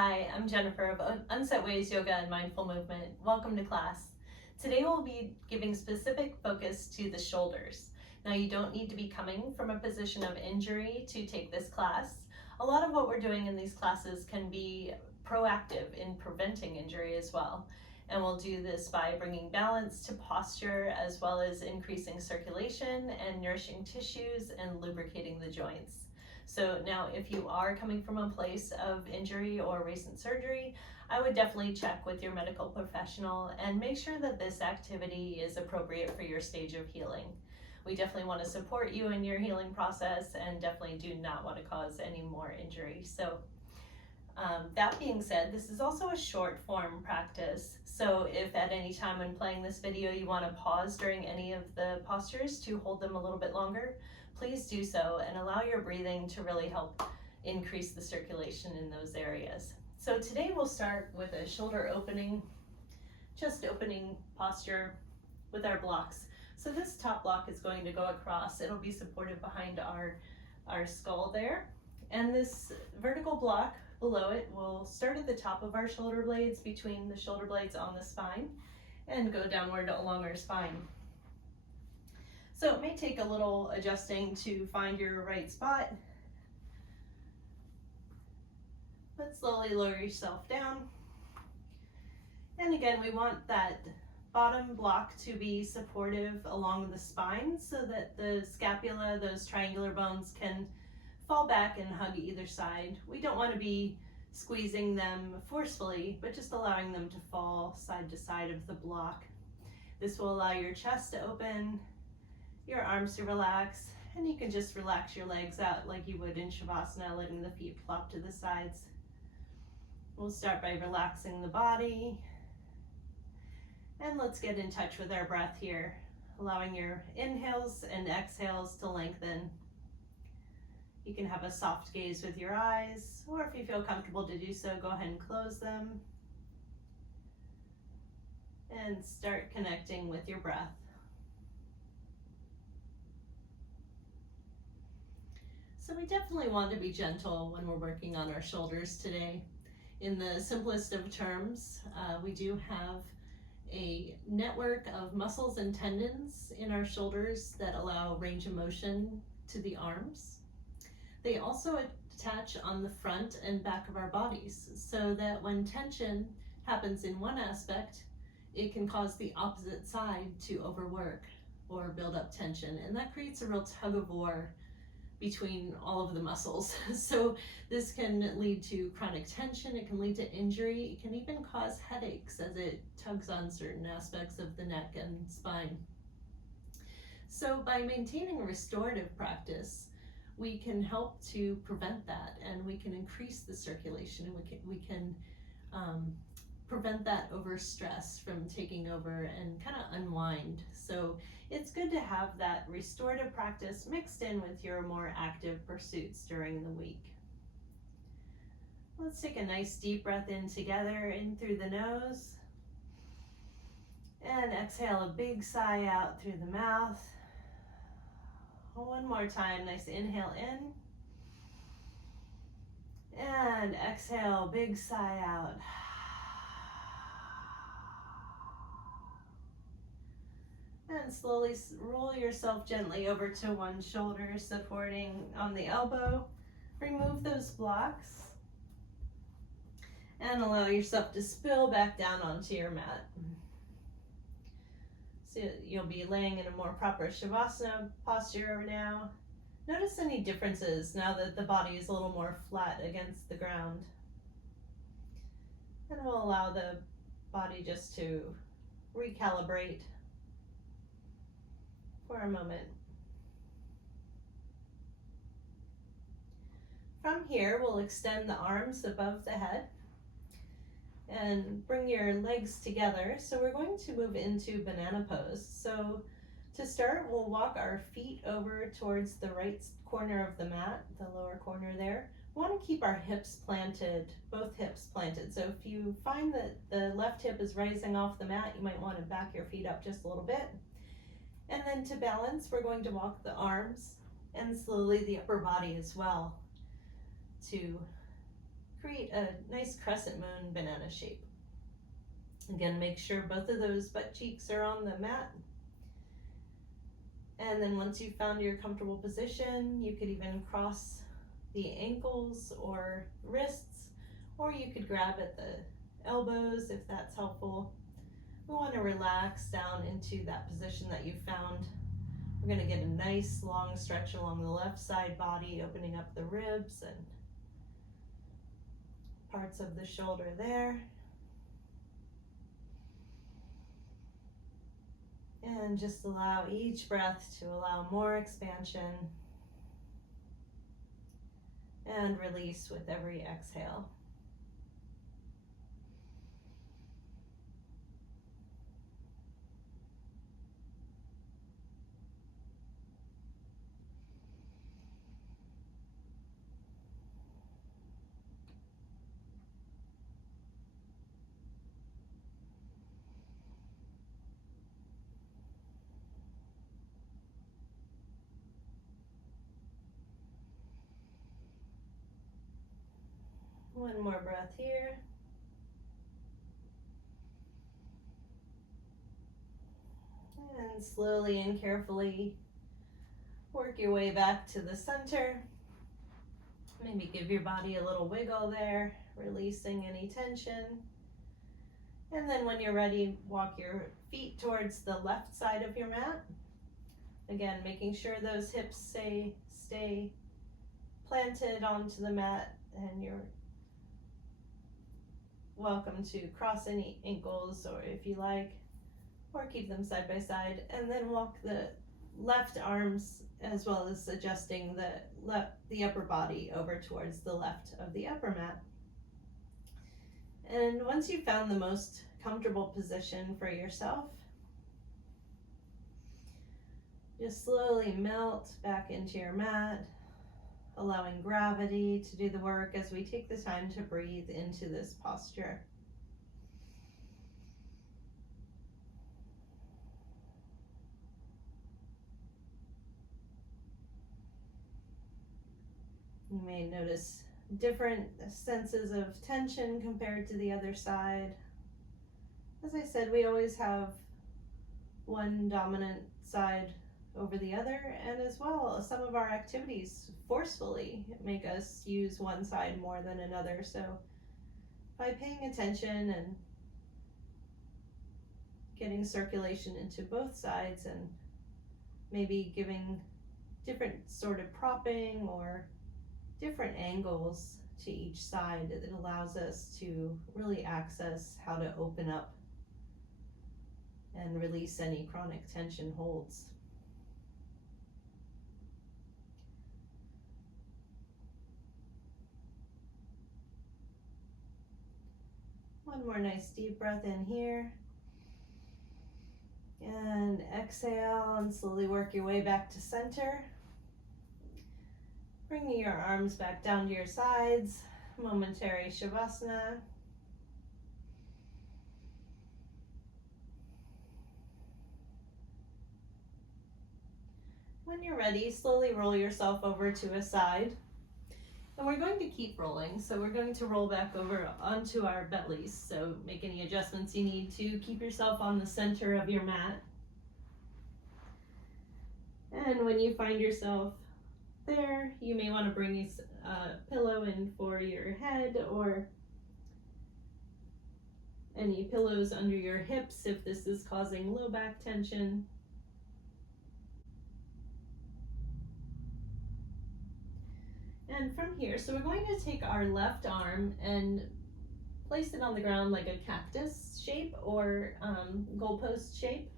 Hi, I'm Jennifer of Unset Ways Yoga and Mindful Movement. Welcome to class. Today we'll be giving specific focus to the shoulders. Now you don't need to be coming from a position of injury to take this class. A lot of what we're doing in these classes can be proactive in preventing injury as well. And we'll do this by bringing balance to posture as well as increasing circulation and nourishing tissues and lubricating the joints. So now if you are coming from a place of injury or recent surgery, I would definitely check with your medical professional and make sure that this activity is appropriate for your stage of healing. We definitely want to support you in your healing process and definitely do not want to cause any more injury. So that being said, this is also a short form practice. So if at any time when playing this video you want to pause during any of the postures to hold them a little bit longer, please do so and allow your breathing to really help increase the circulation in those areas. So today we'll start with a shoulder opening, chest opening posture with our blocks. So this top block is going to go across. It'll be supported behind our skull there. And this vertical block below it will start at the top of our shoulder blades, between the shoulder blades on the spine, and go downward along our spine. So it may take a little adjusting to find your right spot, but slowly lower yourself down. And again, we want that bottom block to be supportive along the spine so that the scapula, those triangular bones, can fall back and hug either side. We don't want to be squeezing them forcefully, but just allowing them to fall side to side of the block. This will allow your chest to open, your arms to relax, and you can just relax your legs out like you would in Shavasana, letting the feet flop to the sides. We'll start by relaxing the body, and let's get in touch with our breath here, allowing your inhales and exhales to lengthen. You can have a soft gaze with your eyes, or if you feel comfortable to do so, go ahead and close them. And start connecting with your breath. So we definitely want to be gentle when we're working on our shoulders today. In the simplest of terms, we do have a network of muscles and tendons in our shoulders that allow range of motion to the arms. They also attach on the front and back of our bodies so that when tension happens in one aspect, it can cause the opposite side to overwork or build up tension. And that creates a real tug of war between all of the muscles. So this can lead to chronic tension, it can lead to injury, it can even cause headaches as it tugs on certain aspects of the neck and spine. So by maintaining a restorative practice, we can help to prevent that, and we can increase the circulation, and we can prevent that overstress from taking over and kind of unwind. So it's good to have that restorative practice mixed in with your more active pursuits during the week. Let's take a nice deep breath in together, in through the nose, and exhale a big sigh out through the mouth. One more time, nice inhale in, and exhale, big sigh out. And slowly roll yourself gently over to one shoulder, supporting on the elbow. Remove those blocks and allow yourself to spill back down onto your mat. So you'll be laying in a more proper Shavasana posture now. Notice any differences now that the body is a little more flat against the ground. And we'll allow the body just to recalibrate for a moment. From here, we'll extend the arms above the head and bring your legs together. So we're going to move into banana pose. So to start, we'll walk our feet over towards the right corner of the mat, the lower corner there. We want to keep our hips planted, both hips planted. So if you find that the left hip is rising off the mat, you might want to back your feet up just a little bit. And then to balance, we're going to walk the arms and slowly the upper body as well to create a nice crescent moon banana shape. Again, make sure both of those butt cheeks are on the mat. And then once you've found your comfortable position, you could even cross the ankles or wrists, or you could grab at the elbows if that's helpful. We want to relax down into that position that you found. We're going to get a nice long stretch along the left side body, opening up the ribs and parts of the shoulder there. And just allow each breath to allow more expansion and release with every exhale. One more breath here. And slowly and carefully work your way back to the center. Maybe give your body a little wiggle there, releasing any tension. And then when you're ready, walk your feet towards the left side of your mat. Again, making sure those hips stay planted onto the mat, and you're welcome to cross any ankles or if you like, or keep them side by side, and then walk the left arms as well as adjusting the upper body over towards the left of the upper mat. And once you've found the most comfortable position for yourself, just slowly melt back into your mat, allowing gravity to do the work as we take the time to breathe into this posture. You may notice different senses of tension compared to the other side. As I said, we always have one dominant side over the other, and as well, some of our activities forcefully make us use one side more than another. So by paying attention and getting circulation into both sides and maybe giving different sort of propping or different angles to each side, it allows us to really access how to open up and release any chronic tension holds. One more nice deep breath in here. And exhale, and slowly work your way back to center. Bringing your arms back down to your sides, momentary shavasana. When you're ready, slowly roll yourself over to a side. And we're going to keep rolling, so we're going to roll back over onto our bellies. So make any adjustments you need to. Keep yourself on the center of your mat. And when you find yourself there, you may want to bring a pillow in for your head, or any pillows under your hips if this is causing low back tension. And from here, so we're going to take our left arm and place it on the ground like a cactus shape or goalpost shape.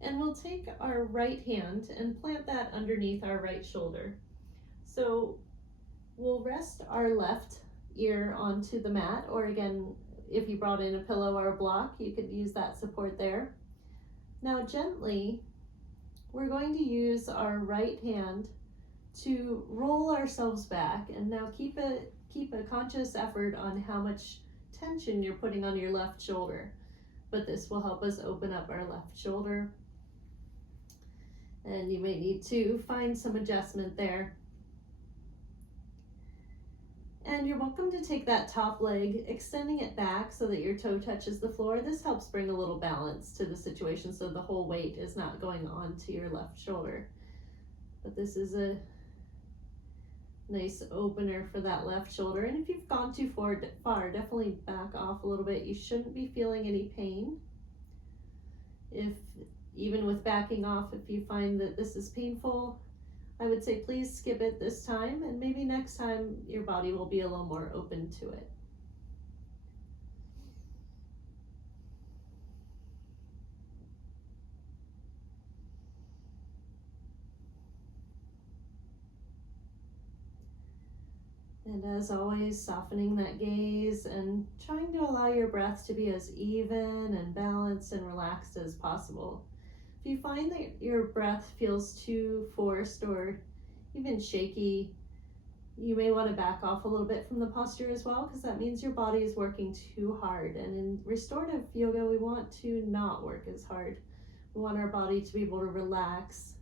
And we'll take our right hand and plant that underneath our right shoulder. So we'll rest our left ear onto the mat, or again, if you brought in a pillow or a block, you could use that support there. Now gently, we're going to use our right hand to roll ourselves back, and now keep a conscious effort on how much tension you're putting on your left shoulder, but this will help us open up our left shoulder, and you may need to find some adjustment there. And you're welcome to take that top leg, extending it back so that your toe touches the floor. This helps bring a little balance to the situation so the whole weight is not going onto your left shoulder. But this is a nice opener for that left shoulder. And if you've gone too far, definitely back off a little bit. You shouldn't be feeling any pain. If even with backing off, if you find that this is painful, I would say please skip it this time, and maybe next time your body will be a little more open to it. And as always, softening that gaze and trying to allow your breath to be as even and balanced and relaxed as possible. If you find that your breath feels too forced or even shaky, you may want to back off a little bit from the posture as well, because that means your body is working too hard. And in restorative yoga, we want to not work as hard. We want our body to be able to relax.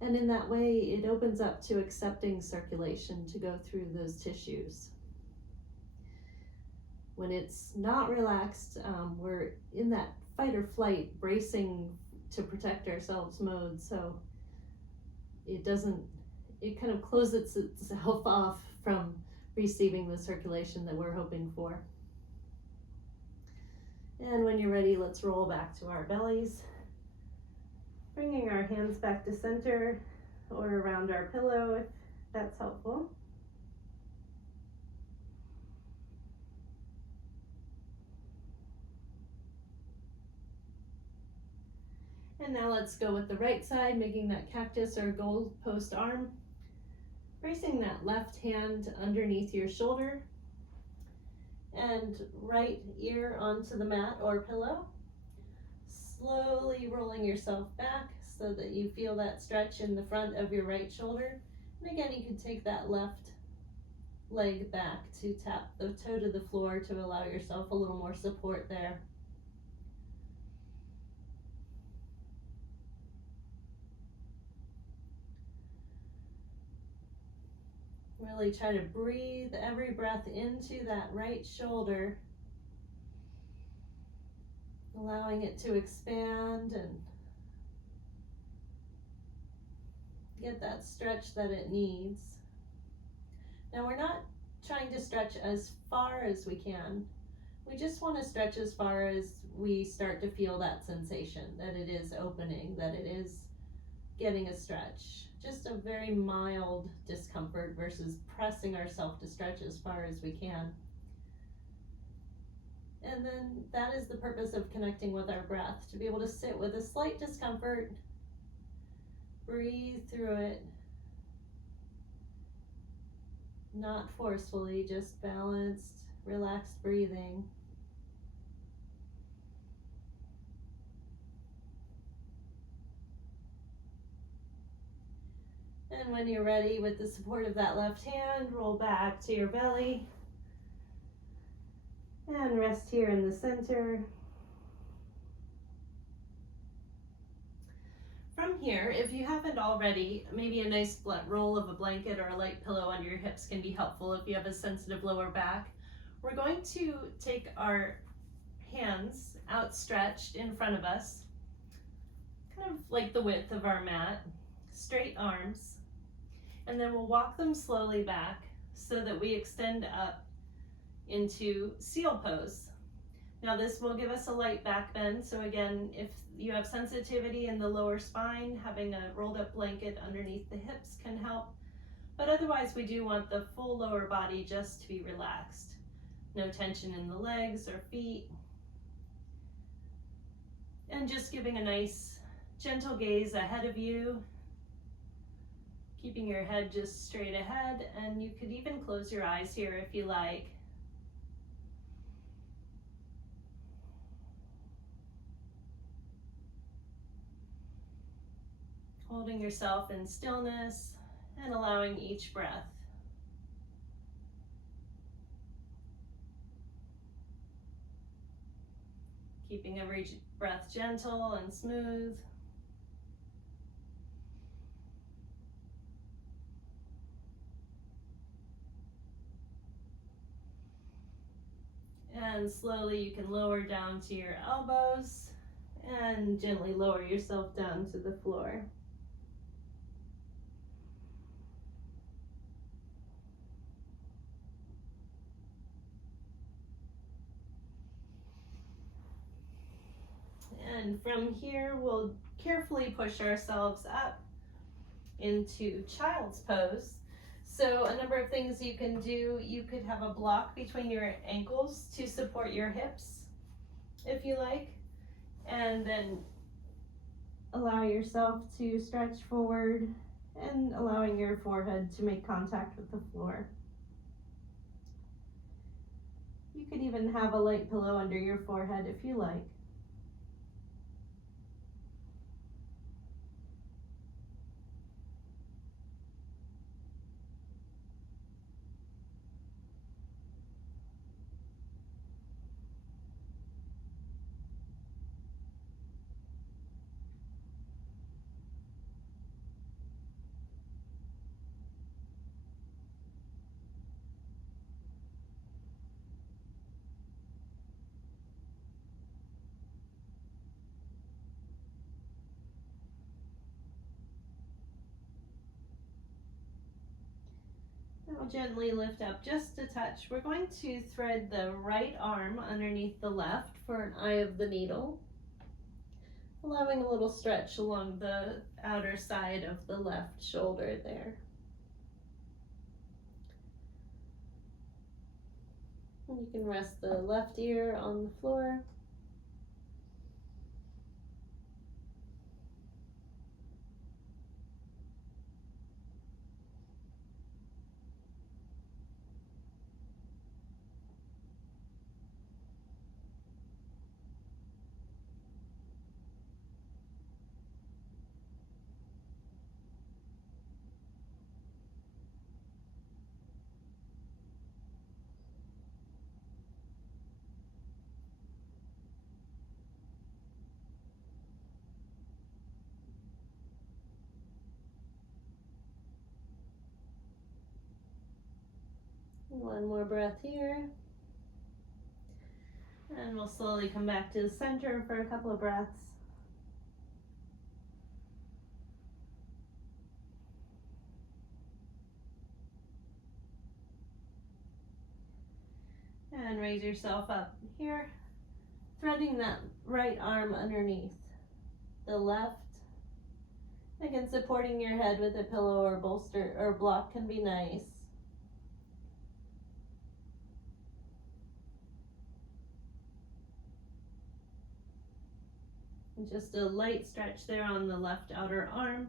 And in that way, it opens up to accepting circulation to go through those tissues. When it's not relaxed, we're in that fight or flight, bracing to protect ourselves mode. So it kind of closes itself off from receiving the circulation that we're hoping for. And when you're ready, let's roll back to our bellies. Bringing our hands back to center or around our pillow if that's helpful. And now let's go with the right side, making that cactus or goalpost arm. Bracing that left hand underneath your shoulder and right ear onto the mat or pillow. Slowly rolling yourself back so that you feel that stretch in the front of your right shoulder. And again, you can take that left leg back to tap the toe to the floor to allow yourself a little more support there. Really try to breathe every breath into that right shoulder, allowing it to expand and get that stretch that it needs. Now we're not trying to stretch as far as we can. We just want to stretch as far as we start to feel that sensation, that it is opening, that it is getting a stretch. Just a very mild discomfort versus pressing ourselves to stretch as far as we can. And then that is the purpose of connecting with our breath, to be able to sit with a slight discomfort, breathe through it, not forcefully, just balanced, relaxed breathing. And when you're ready, with the support of that left hand, roll back to your belly and rest here in the center. From here, if you haven't already, maybe a nice roll of a blanket or a light pillow under your hips can be helpful if you have a sensitive lower back. We're going to take our hands outstretched in front of us, kind of like the width of our mat, straight arms, and then we'll walk them slowly back so that we extend up into seal pose. Now this will give us a light back bend, so again, if you have sensitivity in the lower spine, having a rolled up blanket underneath the hips can help, but otherwise we do want the full lower body just to be relaxed. No tension in the legs or feet. And just giving a nice gentle gaze ahead of you, keeping your head just straight ahead, and you could even close your eyes here if you like. Holding yourself in stillness and allowing each breath. Keeping every breath gentle and smooth. And slowly you can lower down to your elbows and gently lower yourself down to the floor. And from here, we'll carefully push ourselves up into child's pose. So a number of things you can do. You could have a block between your ankles to support your hips, if you like, and then allow yourself to stretch forward and allowing your forehead to make contact with the floor. You could even have a light pillow under your forehead if you like. Now gently lift up just a touch. We're going to thread the right arm underneath the left for an eye of the needle, allowing a little stretch along the outer side of the left shoulder there. And you can rest the left ear on the floor. One more breath here. And we'll slowly come back to the center for a couple of breaths. And raise yourself up here, threading that right arm underneath the left. Again, supporting your head with a pillow or bolster or block can be nice. And just a light stretch there on the left outer arm.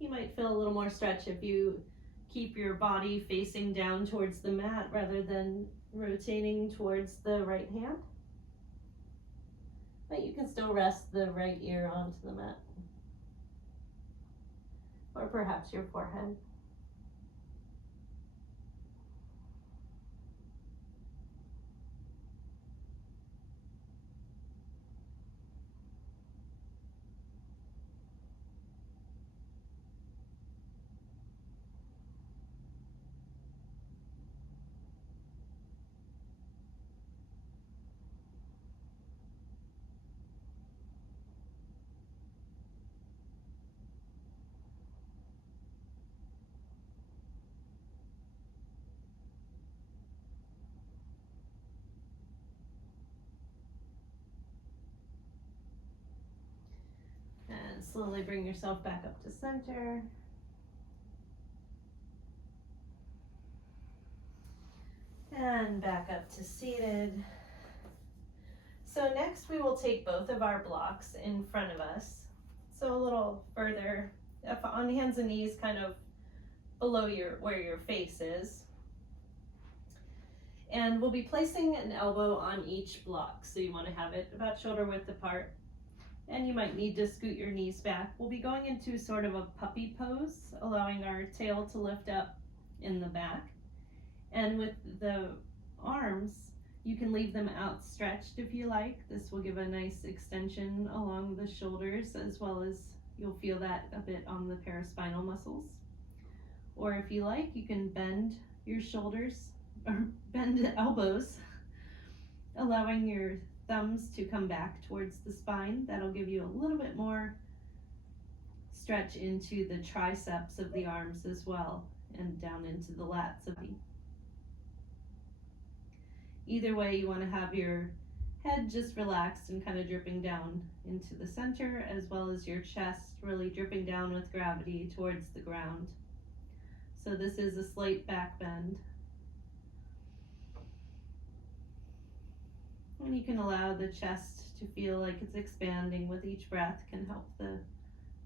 You might feel a little more stretch if you keep your body facing down towards the mat rather than rotating towards the right hand. But you can still rest the right ear onto the mat. Or perhaps your forehead. And slowly bring yourself back up to center. And back up to seated. So next we will take both of our blocks in front of us. So a little further on hands and knees, kind of below where your face is. And we'll be placing an elbow on each block. So you want to have it about shoulder width apart. And you might need to scoot your knees back. We'll be going into sort of a puppy pose, allowing our tail to lift up in the back. And with the arms, you can leave them outstretched if you like. This will give a nice extension along the shoulders, as well as you'll feel that a bit on the paraspinal muscles. Or if you like, you can bend your shoulders or bend the elbows allowing your thumbs to come back towards the spine. That'll give you a little bit more stretch into the triceps of the arms as well, and down into the lats of the body. Either way, you want to have your head just relaxed and kind of dripping down into the center, as well as your chest really dripping down with gravity towards the ground. So this is a slight back bend. And you can allow the chest to feel like it's expanding with each breath, can help the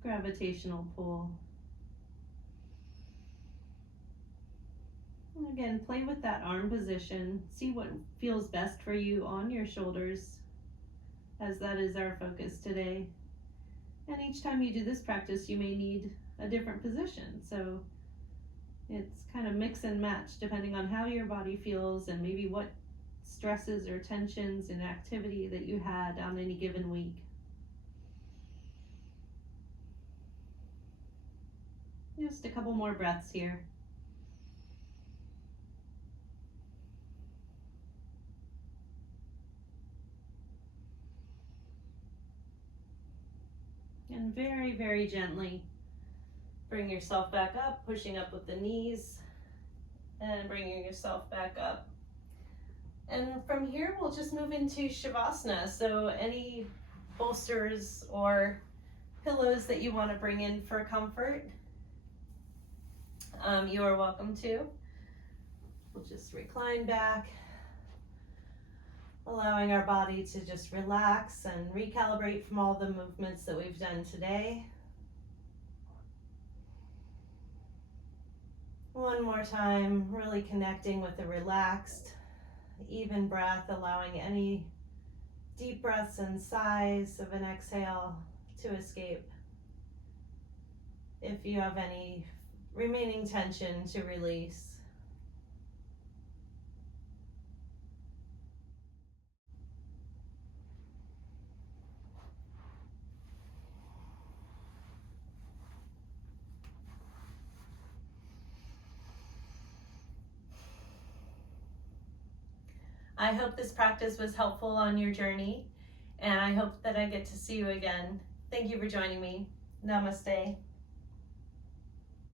gravitational pull. And again, play with that arm position. See what feels best for you on your shoulders, as that is our focus today. And each time you do this practice, you may need a different position. So it's kind of mix and match depending on how your body feels and maybe what stresses or tensions and activity that you had on any given week. Just a couple more breaths here. And very, very gently bring yourself back up, pushing up with the knees and bringing yourself back up. And from here, we'll just move into Shavasana. So any bolsters or pillows that you want to bring in for comfort, you are welcome to. We'll just recline back, allowing our body to just relax and recalibrate from all the movements that we've done today. One more time, really connecting with a relaxed, even breath, allowing any deep breaths and sighs of an exhale to escape. If you have any remaining tension, to release. I hope this practice was helpful on your journey, and I hope that I get to see you again. Thank you for joining me. Namaste.